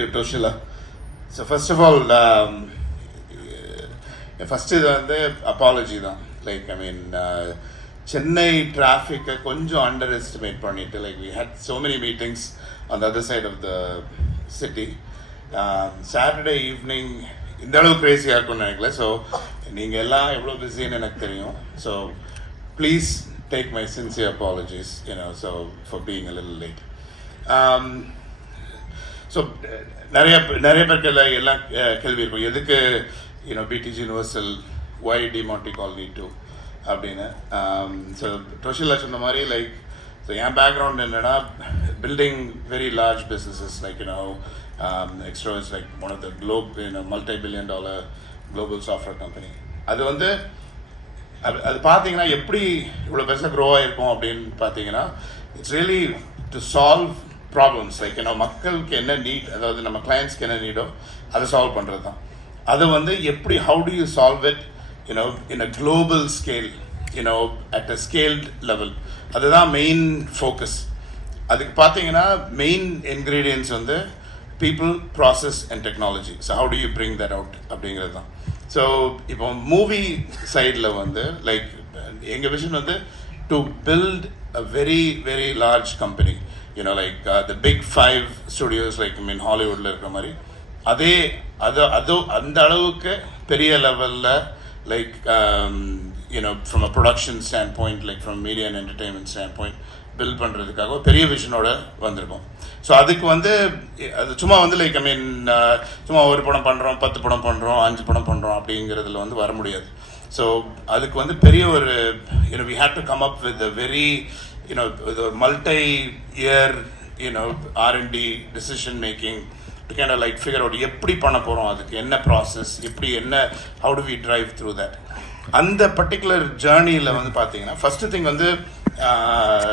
You Toshila. So first of all um, first இது வந்து apology தான். லைக் ஐ மீன் சென்னை டிராஃபிக்கை கொஞ்சம் அண்டர் எஸ்டிமேட் பண்ணிட்டு like we had so many meetings அந்த other side of the city Saturday evening இந்த அளவு க்ரேஸியாக இருக்கும்னு நினைக்கல. ஸோ நீங்கள் எல்லாம் எவ்வளோ பிஸின்னு எனக்கு தெரியும். So please take my sincere apologies you know so for being a little late so uh, நிறைய நிறைய பேருக்கு எல்லாம் எல்லாம் கேள்வி இருக்கும். எதுக்கு you know BTG universal why Demonte colony two அப்படின்னு. ஸோ டொஷிலா சொன்ன மாதிரி லைக் ஸோ என் பேக்ரவுண்ட் என்னென்னா building very large businesses like you know extra is like one of the globe multi billion dollar global software company அது வந்து அது அது பார்த்தீங்கன்னா எப்படி இவ்வளோ பெருசாக க்ரோ ஆகிருக்கும் அப்படின்னு பார்த்தீங்கன்னா it's really to solve problems like ஏன்னா மக்களுக்கு என்ன நீட் அதாவது நம்ம கிளையன்ஸ்க்கு என்ன நீடோ அதை சால்வ் பண்ணுறது தான் அது வந்து எப்படி how do you solve it you know in a global scale you know at a scaled level அதுதான் மெயின் ஃபோக்கஸ் அதுக்கு பார்த்தீங்கன்னா மெயின் இன்க்ரீடியன்ஸ் வந்து people process and technology so how do you bring that out அப்படிங்கிறது தான் so இப்போ movie சைடில் வந்து like எங்கள் விஷன் வந்து to build a very very large company you know like the big five studios like mean ஹாலிவுட்டில் இருக்கிற மாதிரி அதே அது அது அந்த அளவுக்கு பெரிய லெவலில் like you know from a production standpoint like from media and entertainment standpoint build பண்ணுறதுக்காக பெரிய விஷனோட வந்திருக்கோம். ஸோ அதுக்கு வந்து அது சும்மா வந்து லைக் ஐ மீன் சும்மா ஒரு படம் பண்ணுறோம் பத்து படம் பண்ணுறோம் அஞ்சு படம் பண்ணுறோம் அப்படிங்கிறதுல வந்து வர முடியாது. ஸோ அதுக்கு வந்து பெரிய ஒரு you know we had to come up with very you know, the multi-year, multi year you know decision decision making to of like figure out எப்படி பண்ண போகிறோம் அதுக்கு என்ன ப்ராசஸ் எப்படி என்ன how do we drive through that அந்த particular ஜேர்னியில் வந்து பார்த்தீங்கன்னா ஃபஸ்ட்டு திங் வந்து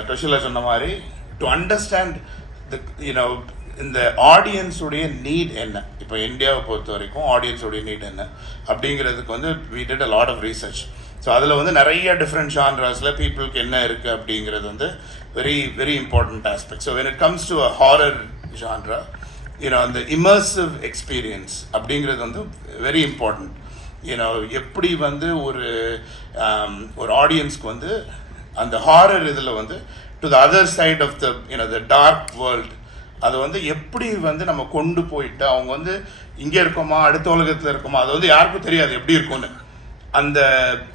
டொஷில சொன்ன மாதிரி டு அண்டர்ஸ்டாண்ட் த யூனோ இந்த ஆடியன்ஸுடைய நீட் என்ன? இப்போ இந்தியாவை பொறுத்த வரைக்கும் ஆடியன்ஸுடைய நீட் என்ன? அப்படிங்கிறதுக்கு வந்து we did a lot of research so அதில் வந்து நிறைய டிஃப்ரெண்ட் ஜான்ராஸில் பீப்புளுக்கு என்ன இருக்குது அப்படிங்கிறது வந்து very very important aspect so when it comes to a horror genre you know அந்த இமர்சிவ் எக்ஸ்பீரியன்ஸ் அப்படிங்கிறது வந்து வெரி இம்பார்ட்டண்ட் யூனோ எப்படி வந்து ஒரு um, ஒரு ஆடியன்ஸ்க்கு வந்து அந்த ஹாரர் இதில் வந்து to the other side of the you know the dark world அதை வந்து எப்படி வந்து நம்ம கொண்டு போயிட்டு அவங்க வந்து இங்கே இருக்கோமா அடுத்த உலகத்தில் இருக்கோமா அது வந்து யாருக்கும் தெரியாது எப்படி இருக்கும்னு. அந்த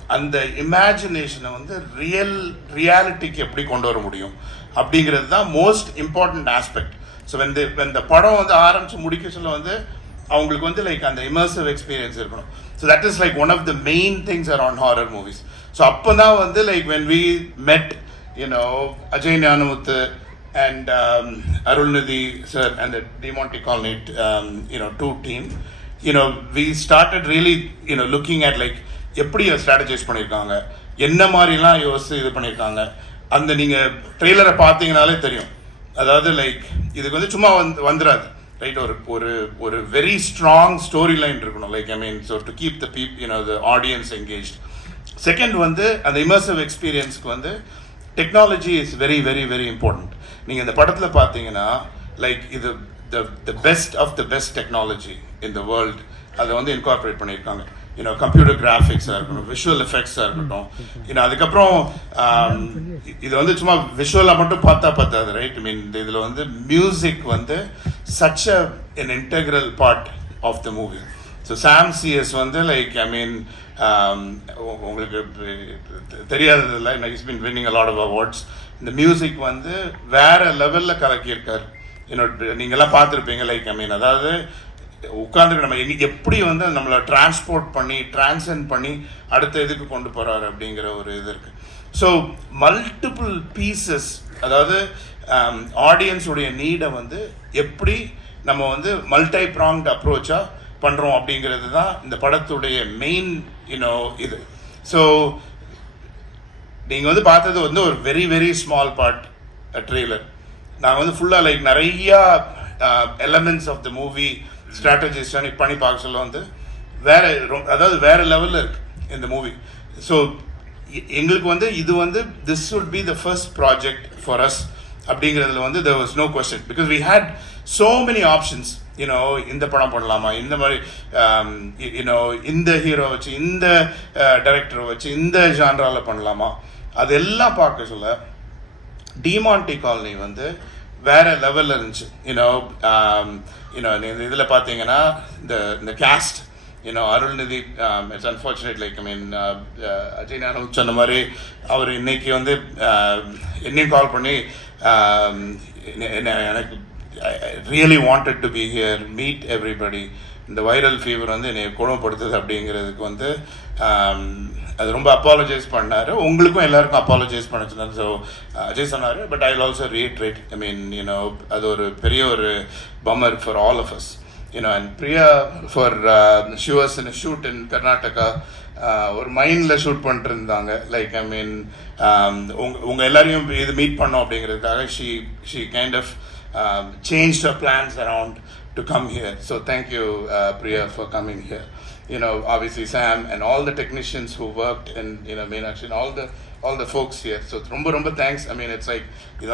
அந்த இமேஜினேஷனை வந்து ரியல் ரியாலிட்டிக்கு எப்படி கொண்டு வர முடியும்? அப்படிங்கிறது தான் most important aspect so when இந்த படம் வந்து ஆரம்பித்து முடிக்க சொல்ல வந்து அவங்களுக்கு வந்து லைக் அந்த இமர்சிவ் எக்ஸ்பீரியன்ஸ் இருக்கணும். So that is like one of the main things around horror movies so அப்போ தான் வந்து like when we met you know Ajay Gnanamuthu and Arulnithi sir and and the you know to team you know we started really you know looking at like எப்படி strategise பண்ணியிருக்காங்க? என்ன மாதிரிலாம் யோசித்து இது பண்ணியிருக்காங்க? அந்த நீங்கள் ட்ரெய்லரை பார்த்தீங்கனாலே தெரியும். அதாவது லைக் இதுக்கு வந்து சும்மா வந்து வந்துடாது ரைட் ஒரு ஒரு ஒரு வெரி ஸ்ட்ராங் ஸ்டோரி லைன் இருக்கணும் like I mean so to keep the peep you know the audience engage second வந்து அந்த இமர்சிவ் எக்ஸ்பீரியன்ஸ்க்கு வந்து technology is very very very important நீங்கள் இந்த படத்தில் பார்த்தீங்கன்னா லைக் இது the the best of the best technology in the world அதை வந்து இன்கார்பரேட் பண்ணியிருக்காங்க. யூனோ கம்ப்யூட்டர் கிராஃபிக்ஸாக இருக்கட்டும் விஷுவல் எஃபெக்ட்ஸாக இருக்கட்டும் ஏன்னா அதுக்கப்புறம் um, இது வந்து சும்மா விஷுவலாக மட்டும் பார்த்தா பார்த்தாது ரைட் மீன் இதில் வந்து மியூசிக் வந்து such a an integral part of the movie so Sam CS வந்து லைக் ஐ மீன் உங்களுக்கு தெ- தெரியாததில்ல is bin winning a lot of awards இந்த மியூசிக் வந்து வேற லெவலில் கலக்கியிருக்கார். என்னோட நீங்கள்லாம் பார்த்துருப்பீங்க லைக் ஐ மீன் அதாவது உட்காந்துருக்க நம்ம எங்க எப்படி வந்து நம்மளை டிரான்ஸ்போர்ட் பண்ணி டிரான்சென்ட் பண்ணி அடுத்த இதுக்கு கொண்டு போகிறாரு அப்படிங்கிற ஒரு இது இருக்கு. ஸோ மல்டிபிள் பீசஸ் அதாவது um, ஆடியன்ஸுடைய நீடை வந்து எப்படி நம்ம வந்து மல்டி ப்ராங்ட் அப்ரோச்சாக பண்ணுறோம் அப்படிங்கிறது தான் இந்த படத்துடைய மெயின் யூனோ இது. ஸோ நீங்கள் வந்து பார்த்தது வந்து ஒரு very very small part trailer நாங்கள் வந்து ஃபுல்லாக லைக் நிறையா elements of the movie strategies பண்ணி பார்க்க சொல்ல வந்து வேற ரொ- அதாவது வேற லெவலில் இருக்கு இந்த மூவி ஸோ எங்களுக்கு வந்து இது வந்து this would be the first project for us அப்படிங்கிறதுல வந்து the was no question because we had so many options you know இந்த படம் பண்ணலாமா இந்த மாதிரி um, யூனோ இந்த ஹீரோ வச்சு இந்த uh, டைரக்டரை வச்சு இந்த ஜான்ராவில் பண்ணலாமா அதெல்லாம் பார்க்க சொல்ல டிமான்டி காலனி வந்து வேற லெவலில் இருந்துச்சு. யூனோ யூனோ um, இந்த இதில் பார்த்தீங்கன்னா இந்த இந்த cast you know Arulnithi it's unfortunate like I mean Ajay நானும் சொன்ன மாதிரி அவர் இன்னைக்கு வந்து um, என்னையும் கால் பண்ணி um, என்ன- என்ன- எனக்கு really wanted to be here meet everybody இந்த வைரல் ஃபீவர் வந்து என்னை குணப்படுத்துது அப்படிங்கிறதுக்கு வந்து அது ரொம்ப அப்பாலஜைஸ் பண்ணார். உங்களுக்கும் எல்லாருக்கும் அப்பாலஜைஸ் பண்ண சொன்னார். ஸோ அஜய் சொன்னார் but I also reiterate I mean you know அது ஒரு பெரிய ஒரு bummer for all of us you know and Priya for shivers in shoot in Karnataka ஒரு மைண்டில் ஷூட் பண்ணிட்டுருந்தாங்க. லைக் ஐ மீன் um, உங்க உங்கள் எல்லாரையும் இது மீட் பண்ணோம் அப்படிங்கிறதுக்காக she she kind of um, changed her plans around to come here. So thank you, uh, Priya, for coming here. You know, obviously Sam and all the technicians who worked and you know Meenakshi and all the all the folks here. So rumba rumba thanks. I mean, it's like you know.